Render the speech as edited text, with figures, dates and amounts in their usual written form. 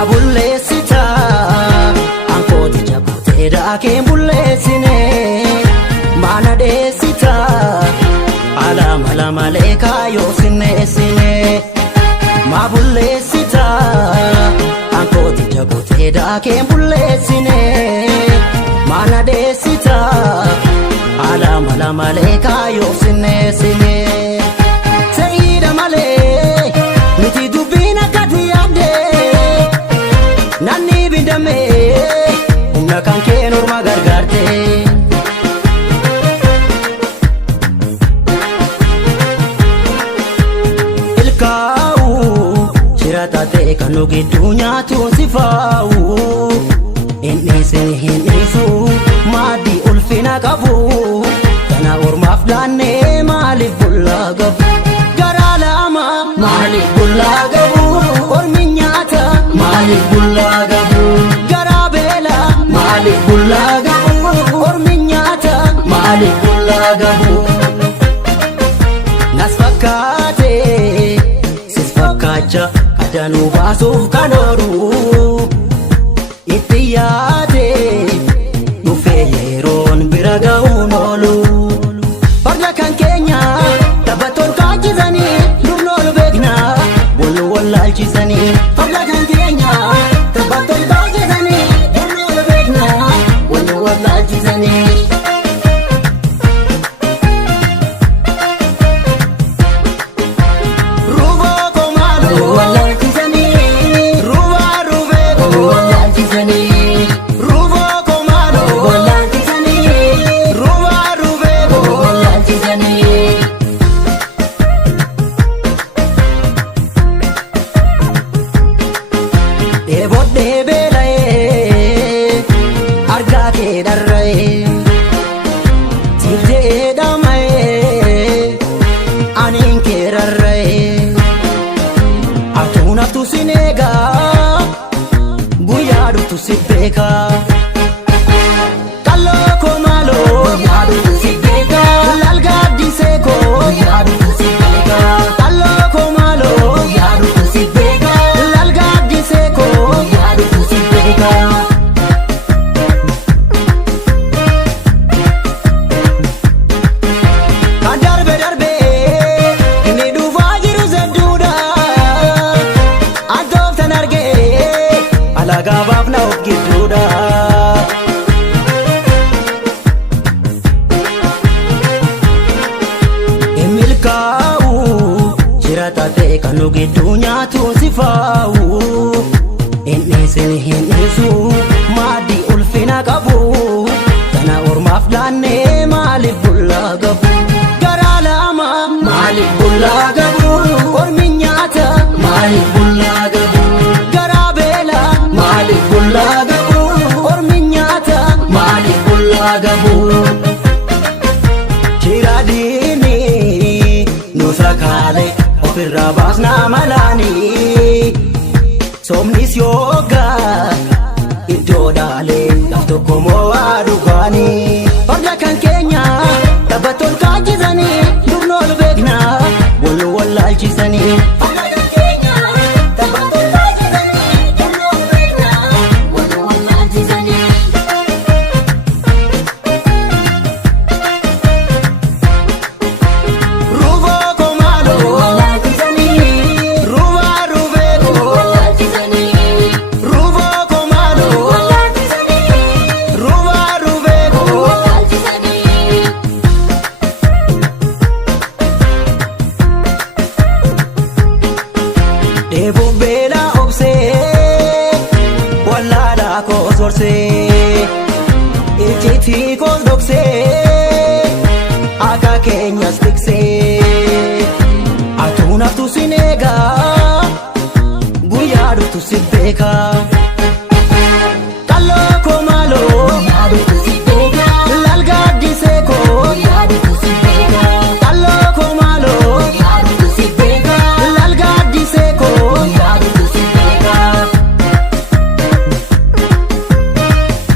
Abulleessita ankooti jabuutee daakeen bulleessine maana dheessita alama lamalee kaayoo sinneessine Mabulleessita ankooti jabuutee daakeen bulleessine maana dheessita alama lamalee kaayoo sinneessine Sayyiida malee miti dubbiin akkati yaabdee Nanni bindamee humna kan kee norma gargaarte Ilkaa'u shirata ta'e kan nu gidduu nyaatuun si faa'u Hin dhiisu maaddii ulfina qabu Kana ormaaf daannee maaliif bullaa gabu Garaa lama maaliif bullaa gabu Ormi nyaata maaliif bullaa gabu Garaa beela maaliif bullaa gabu Ormi nyaata maaliif bullaa gabu Nas fakkaate sis fakkaacha adanuu baasuuf kan oolu Itti yaade dhufee yeroon bira ga'uun oolu Farda kan keenya taphattoon kaachisanii durnoon beekna wal wallaalchisanii Farda kan keenya taphattoon kaachisanii durnoon beekna wal wallaalchisanii Eebodhee beela'ee argaa kee dharra'ee siftee dhama'ee aniin kee rarra'ee Atuun haftu sin eegaa guyyaa dhuftu si beekaa Qalloo koo maaloo guyyaa dhuftu si beekaa Lalgaa addisee koo guyyaa dhuftu si beekaa Qalloo koo maaloo guyyaa dhuftu si beekaa Lalgaa addisee koo Kan darbe darbe inni dhufaa jiru zedduudha Antooftan argee alagaa baafna of gidduudha Milkaa'u shirata ta'e kan nu gidduu nyaatuun si faa'u Hin dhiisu maaddii ulfina qabu Kana ormaaf daannee maaliif bullaa gabu Garaa lama maaliif bullaa gabu Ormi nyaata maaliif bullaa gabu Garaa beela maaliif bullaa gabu Ormi nyaata maaliif bullaa gabu Shiraadiini nu sakaale ofirraa baasnaa malaanii Somnis yoogaa iddoo dhaalee laf tokko mo'aa dhugaanii Farda kan keenya taphattoon kaachisanii durnoon beekna wal wallaalchisanii Farda kan keenya taphattoon kaachisanii durnoon beekna wal wallaalchisanii Ruuvoo koo maaloo Deebuun beela obsee wallaalaa koo sorsee Ijjiitii koos dhoksee akka keenyas tiksee Atuun haftu sin eegaa guyyaa dhuftu si beekaa